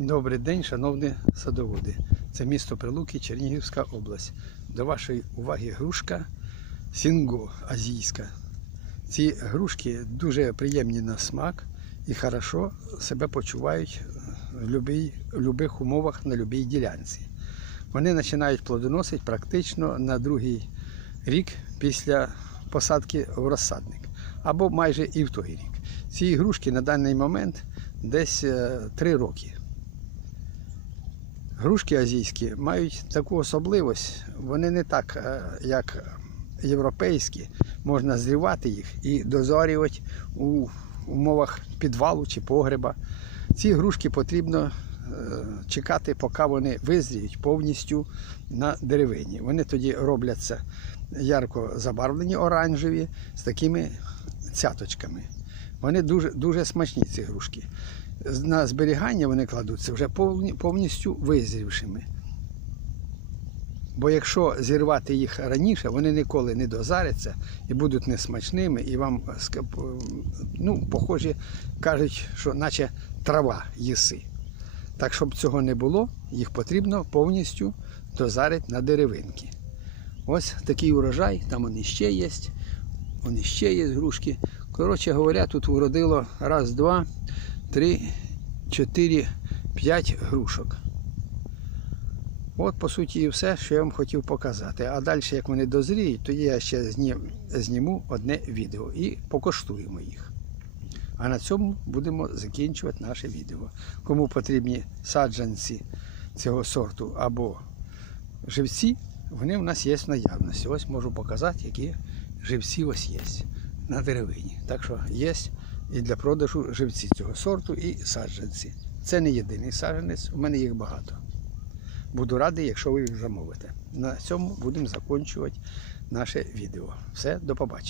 Добрий день, шановні садоводи. Це місто Прилуки, Чернігівська область. До вашої уваги грушка Сінго азійська. Ці грушки дуже приємні на смак і хорошо себе почувають в будь-яких умовах на будь-якій ділянці. Вони починають плодоносити практично на другий рік після посадки в розсадник або майже і в той рік. Ці ігрушки на даний момент десь 3 роки. Грушки азійські мають таку особливість, вони не так, е, як європейські, можна зрівати їх і дозорювати у умовах підвалу чи погреба. Ці грушки потрібно е, чекати, поки вони визріють повністю на деревині. Вони тоді робляться ярко забарвлені оранжеві з такими цяточками. Вони дуже, дуже смачні, ці грушки на зберігання вони кладуться вже повністю визрівшими. Бо якщо зірвати їх раніше, вони ніколи не дозаряться і будуть несмачними, і вам ну, похоже, кажуть, що наче трава їси. Так, щоб цього не було, їх потрібно повністю дозарити на деревинки. Ось такий урожай, там вони ще є, вони ще є грушки. Коротше говоря, тут уродило раз-два, 3, 4, 5 грушок. От, по суті, і все, що я вам хотів показати. А далі, як вони дозріють, то я ще зніму одне відео і покоштуємо їх. А на цьому будемо закінчувати наше відео. Кому потрібні саджанці цього сорту або живці, вони в нас є в наявності. Ось можу показати, які живці ось є на деревині. Так що є і для продажу живці цього сорту, і саджанці. Це не єдиний саджанець, у мене їх багато. Буду радий, якщо ви їх замовите. На цьому будемо закінчувати наше відео. Все, до побачення.